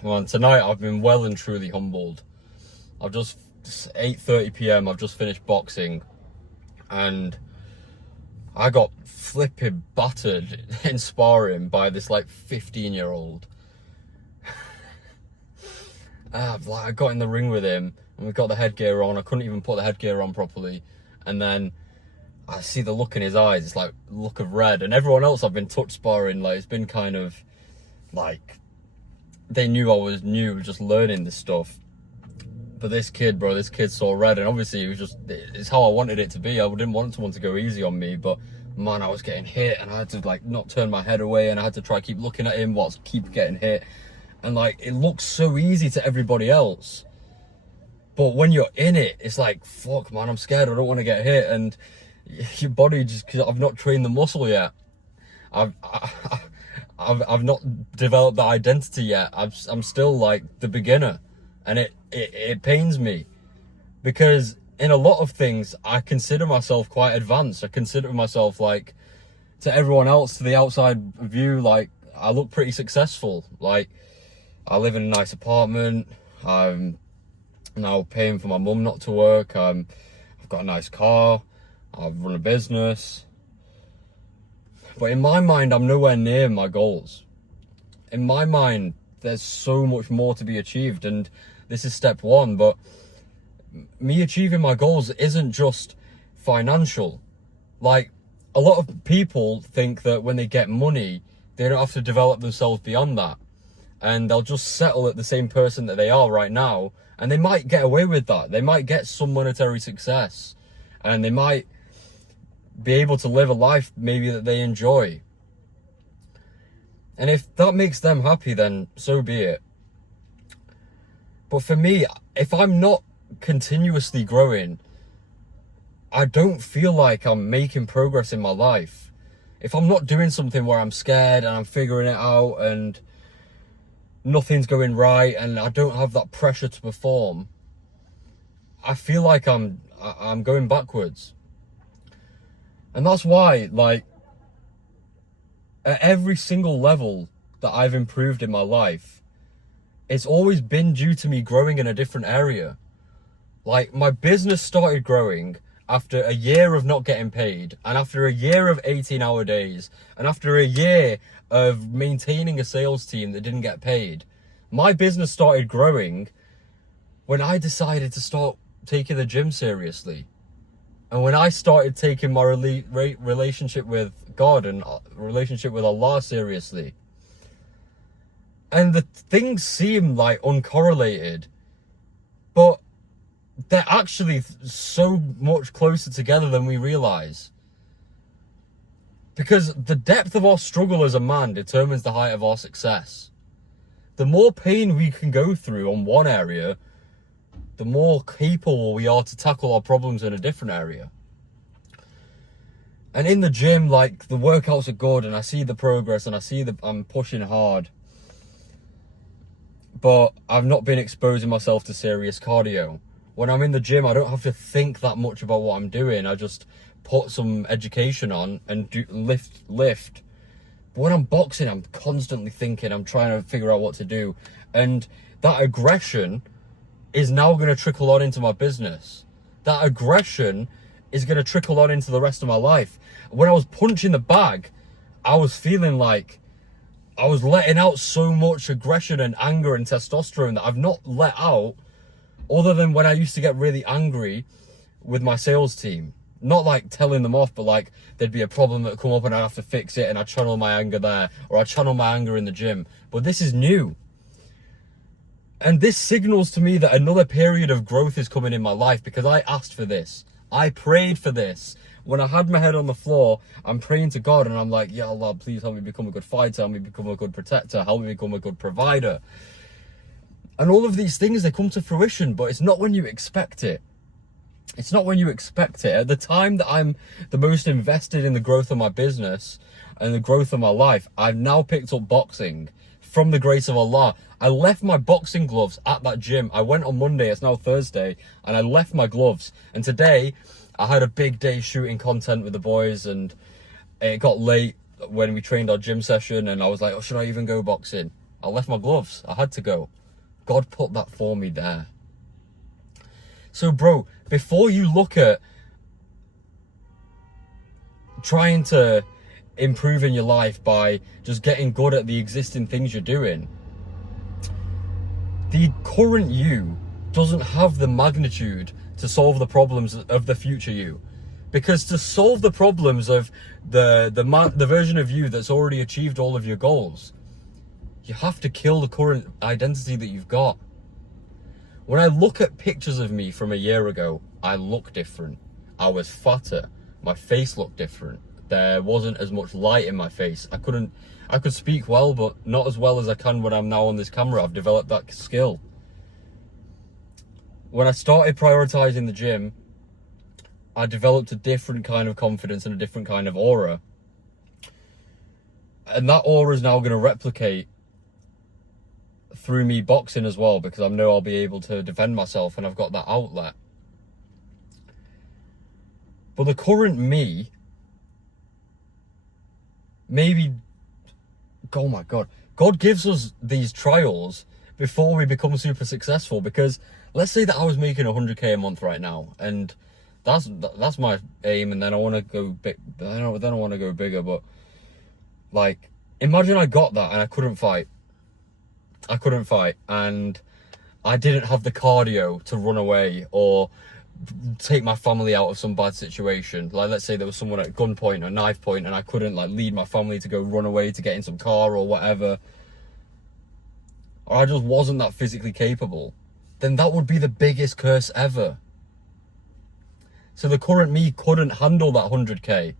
Well, tonight I've been well and truly humbled. I've just 8:30 p.m. I've just finished boxing, and I got flipping battered in sparring by this like 15-year-old. I got in the ring with him, and we got the headgear on. I couldn't even put the headgear on properly, and then I see the look in his eyes. It's like look of red, and everyone else I've been touch sparring, like it's been kind of like they knew I was new, just learning this stuff. But this kid, bro, this kid saw red, and obviously it's how I wanted it to be. I didn't want someone to go easy on me, but man, I was getting hit, and I had to like not turn my head away, and I had to try keep looking at him whilst keep getting hit. And like, it looks so easy to everybody else, but when you're in it, it's like, fuck, man, I'm scared. I don't want to get hit, and your body just, because I've not trained the muscle yet. I've not developed that identity yet. I'm still like the beginner, and it pains me, because in a lot of things I consider myself quite advanced. I consider myself, like, to everyone else, to the outside view, like I look pretty successful. Like, I live in a nice apartment. I'm now paying for my mum not to work. I've got a nice car. I run a business. But in my mind, I'm nowhere near my goals. In my mind, there's so much more to be achieved, and this is step one. But me achieving my goals isn't just financial. Like, a lot of people think that when they get money, they don't have to develop themselves beyond that, and they'll just settle at the same person that they are right now, and they might get away with that. They might get some monetary success, and they might be able to live a life maybe that they enjoy. And if that makes them happy, then so be it. But for me, if I'm not continuously growing, I don't feel like I'm making progress in my life. If I'm not doing something where I'm scared and I'm figuring it out and nothing's going right and I don't have that pressure to perform, I feel like I'm going backwards. And that's why, like, at every single level that I've improved in my life, it's always been due to me growing in a different area. Like, my business started growing after a year of not getting paid, and after a year of 18-hour days, and after a year of maintaining a sales team that didn't get paid. My business started growing when I decided to start taking the gym seriously. And when I started taking my relationship with God and relationship with Allah seriously. And the things seem like uncorrelated, but they're actually so much closer together than we realize. Because the depth of our struggle as a man determines the height of our success. The more pain we can go through on one area, the more capable we are to tackle our problems in a different area. And in the gym, like, the workouts are good, and I see the progress, and I see that I'm pushing hard. But I've not been exposing myself to serious cardio. When I'm in the gym, I don't have to think that much about what I'm doing. I just put some education on and lift. But when I'm boxing, I'm constantly thinking, I'm trying to figure out what to do. And that aggression is now going to trickle on into my business. That aggression is going to trickle on into the rest of my life. When I was punching the bag, I was feeling like I was letting out so much aggression and anger and testosterone that I've not let out, other than when I used to get really angry with my sales team. Not like telling them off, but like there'd be a problem that would come up and I'd have to fix it, and I'd channel my anger there, or I'd channel my anger in the gym. But this is new. And this signals to me that another period of growth is coming in my life, because I asked for this. I prayed for this. When I had my head on the floor, I'm praying to God, and I'm like, Ya Allah, please help me become a good fighter, help me become a good protector, help me become a good provider. And all of these things, they come to fruition, but it's not when you expect it. It's not when you expect it. At the time that I'm the most invested in the growth of my business and the growth of my life, I've now picked up boxing from the grace of Allah. I left my boxing gloves at that gym. I went on Monday, it's now Thursday, and I left my gloves. And today, I had a big day shooting content with the boys, and it got late when we trained our gym session, and I was like, oh, should I even go boxing? I left my gloves. I had to go. God put that for me there. So bro, before you look at trying to improve in your life by just getting good at the existing things you're doing, the current you doesn't have the magnitude to solve the problems of the future you. Because to solve the problems of the version of you that's already achieved all of your goals, you have to kill the current identity that you've got. When I look at pictures of me from a year ago, I look different. I was fatter. My face looked different. There wasn't as much light in my face. I could speak well, but not as well as I can when I'm now on this camera. I've developed that skill. When I started prioritizing the gym, I developed a different kind of confidence and a different kind of aura. And that aura is now going to replicate through me boxing as well, because I know I'll be able to defend myself and I've got that outlet. But the current me, maybe, oh my God, God gives us these trials before we become super successful. Because let's say that I was making 100k a month right now, and that's my aim, and then I want to go big. Then I want to go bigger. But like, imagine I got that and I couldn't fight, and I didn't have the cardio to run away or take my family out of some bad situation. Like, let's say there was someone at gunpoint or knife point and I couldn't like lead my family to go run away to get in some car or whatever, or I just wasn't that physically capable, then that would be the biggest curse ever. So the current me couldn't handle that 100k.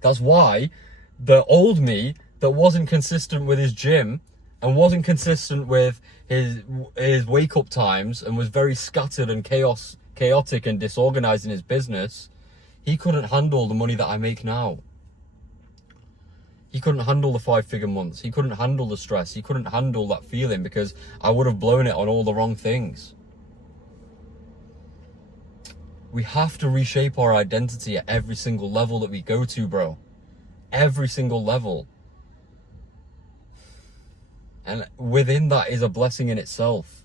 That's why the old me that wasn't consistent with his gym and wasn't consistent with his wake up times and was very scattered and chaotic and disorganized in his business, he couldn't handle the money that I make now. He couldn't handle the 5-figure months. He couldn't handle the stress. He couldn't handle that feeling because I would have blown it on all the wrong things. We have to reshape our identity at every single level that we go to, bro. Every single level. And within that is a blessing in itself.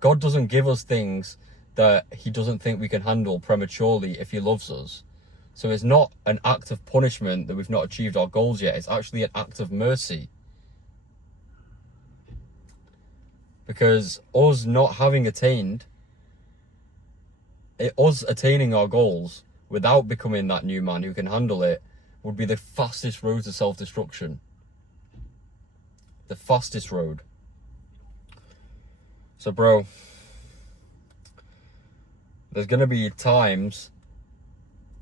God doesn't give us things that he doesn't think we can handle prematurely if he loves us. So it's not an act of punishment that we've not achieved our goals yet. It's actually an act of mercy. Because us not having attained, us attaining our goals without becoming that new man who can handle it would be the fastest road to self-destruction. The fastest road. So bro, there's going to be times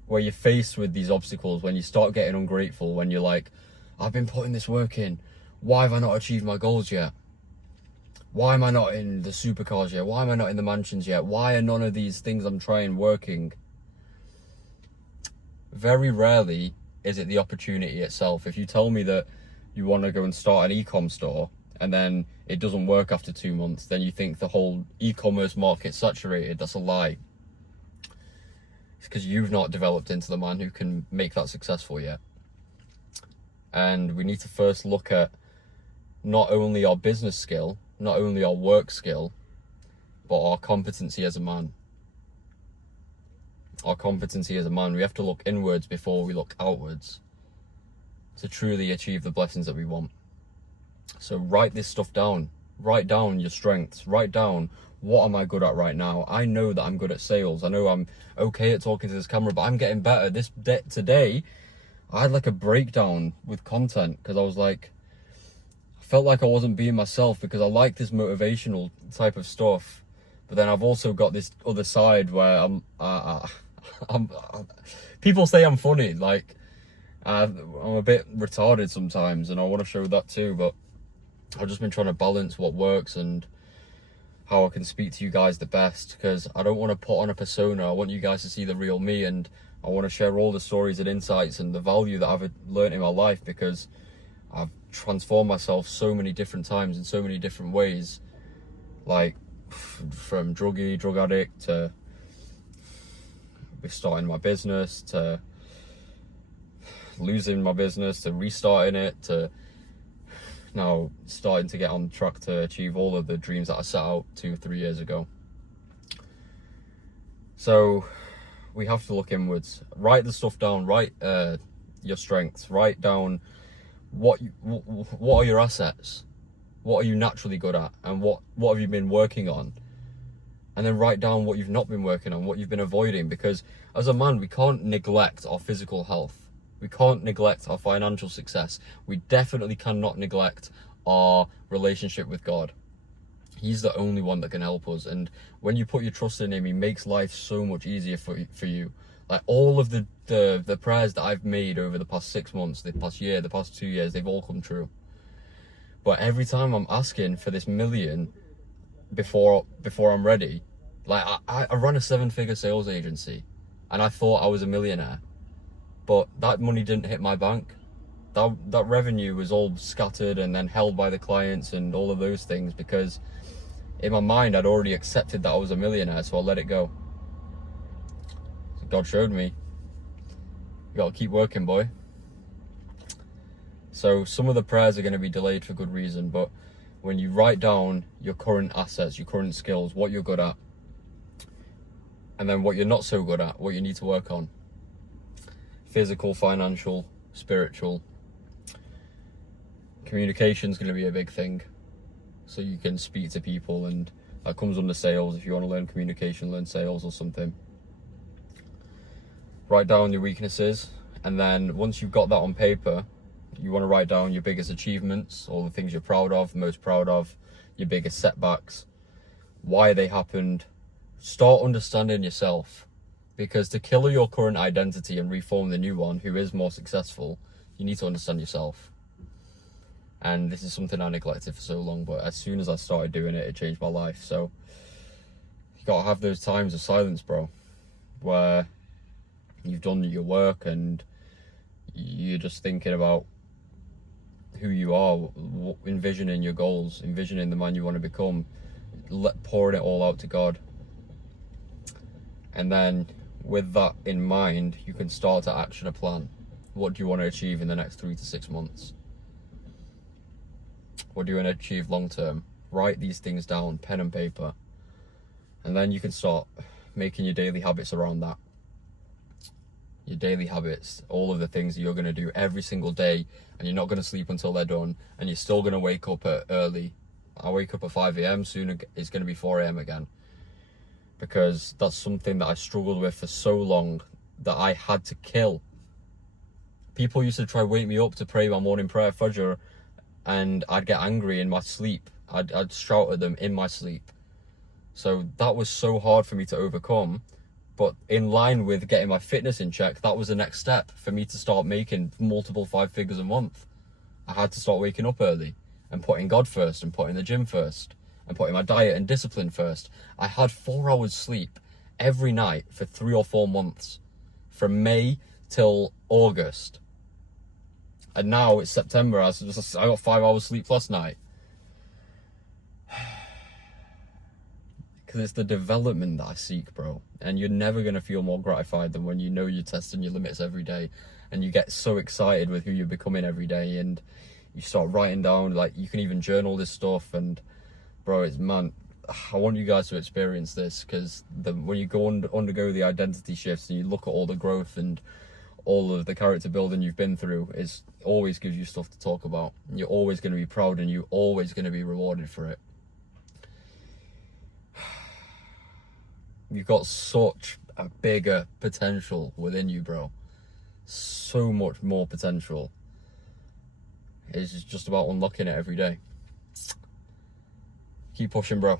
where you're faced with these obstacles, when you start getting ungrateful, when you're like, I've been putting this work in, why have I not achieved my goals yet? Why am I not in the supercars yet? Why am I not in the mansions yet? Why are none of these things I'm trying working? Very rarely is it the opportunity itself. If you tell me that you want to go and start an e-com store and then it doesn't work after 2 months, then you think the whole e-commerce market's saturated. That's a lie. It's because you've not developed into the man who can make that successful yet. And we need to first look at not only our business skill, not only our work skill, but our competency as a man. Our competency as a man. We have to look inwards before we look outwards to truly achieve the blessings that we want. So write this stuff down. Write down your strengths. Write down, what am I good at right now? I know that I'm good at sales. I know I'm okay at talking to this camera, but I'm getting better. Today, I had like a breakdown with content because I was like, I felt like I wasn't being myself because I like this motivational type of stuff. But then I've also got this other side where I'm people say I'm funny. Like, I'm a bit retarded sometimes, and I want to show that too. But I've just been trying to balance what works and how I can speak to you guys the best, because I don't want to put on a persona. I want you guys to see the real me, and I want to share all the stories and insights and the value that I've learned in my life, because I've transformed myself so many different times in so many different ways, like from drug addict to starting my business, to losing my business, to restarting it, to now starting to get on track to achieve all of the dreams that I set out 2-3 years ago. So we have to look inwards. Write the stuff down. Write your strengths. Write down what are your assets. What are you naturally good at, and what have you been working on? And then write down what you've not been working on, what you've been avoiding. Because as a man, we can't neglect our physical health. We can't neglect our financial success. We definitely cannot neglect our relationship with God. He's the only one that can help us. And when you put your trust in him, he makes life so much easier for you. Like all of the prayers that I've made over the past 6 months, the past year, the past 2 years, they've all come true. But every time I'm asking for this million before I'm ready, like I run a 7-figure sales agency and I thought I was a millionaire, but that money didn't hit my bank. That revenue was all scattered and then held by the clients and all of those things, because in my mind I'd already accepted that I was a millionaire, so I let it go. So God showed me, you gotta keep working, boy. So some of the prayers are going to be delayed for good reason, but when you write down your current assets, your current skills, what you're good at, and then what you're not so good at, what you need to work on, physical, financial, spiritual, communication's going to be a big thing. So you can speak to people, and that comes under sales. If you want to learn communication, learn sales or something. Write down your weaknesses, and then once you've got that on paper, you want to write down your biggest achievements, all the things you're proud of, most proud of, your biggest setbacks, why they happened. Start understanding yourself, because to kill your current identity and reform the new one who is more successful, you need to understand yourself. And this is something I neglected for so long, but as soon as I started doing it, it changed my life. So you gotta have those times of silence, bro, where you've done your work and you're just thinking about who you are, envisioning your goals, envisioning the man you want to become, pouring it all out to God. And then with that in mind, you can start to action a plan. What do you want to achieve in the next 3 to 6 months? What do you want to achieve long term? Write these things down, pen and paper. And then you can start making your daily habits around that. Your daily habits, all of the things that you're going to do every single day, and you're not going to sleep until they're done, and you're still going to wake up early. I wake up at 5 a.m, soon it's going to be 4 a.m. again. Because that's something that I struggled with for so long that I had to kill. People used to try to wake me up to pray my morning prayer, Fajr, and I'd get angry in my sleep. I'd shout at them in my sleep. So that was so hard for me to overcome. But in line with getting my fitness in check, that was the next step for me to start making multiple 5 figures a month. I had to start waking up early and putting God first, and putting the gym first, and putting my diet and discipline first. I had 4 hours sleep every night for 3 or 4 months, from May till August. And now it's September, I got 5 hours sleep last night. Because it's the development that I seek, bro. And you're never going to feel more gratified than when you know you're testing your limits every day, and you get so excited with who you're becoming every day, and you start writing down, like, you can even journal this stuff. And bro, it's, man, I want you guys to experience this, because when you undergo the identity shifts and you look at all the growth and all of the character building you've been through, it always gives you stuff to talk about. You're always going to be proud, and you're always going to be rewarded for it. You've got such a bigger potential within you, bro. So much more potential. It's just about unlocking it every day. Keep pushing, bro.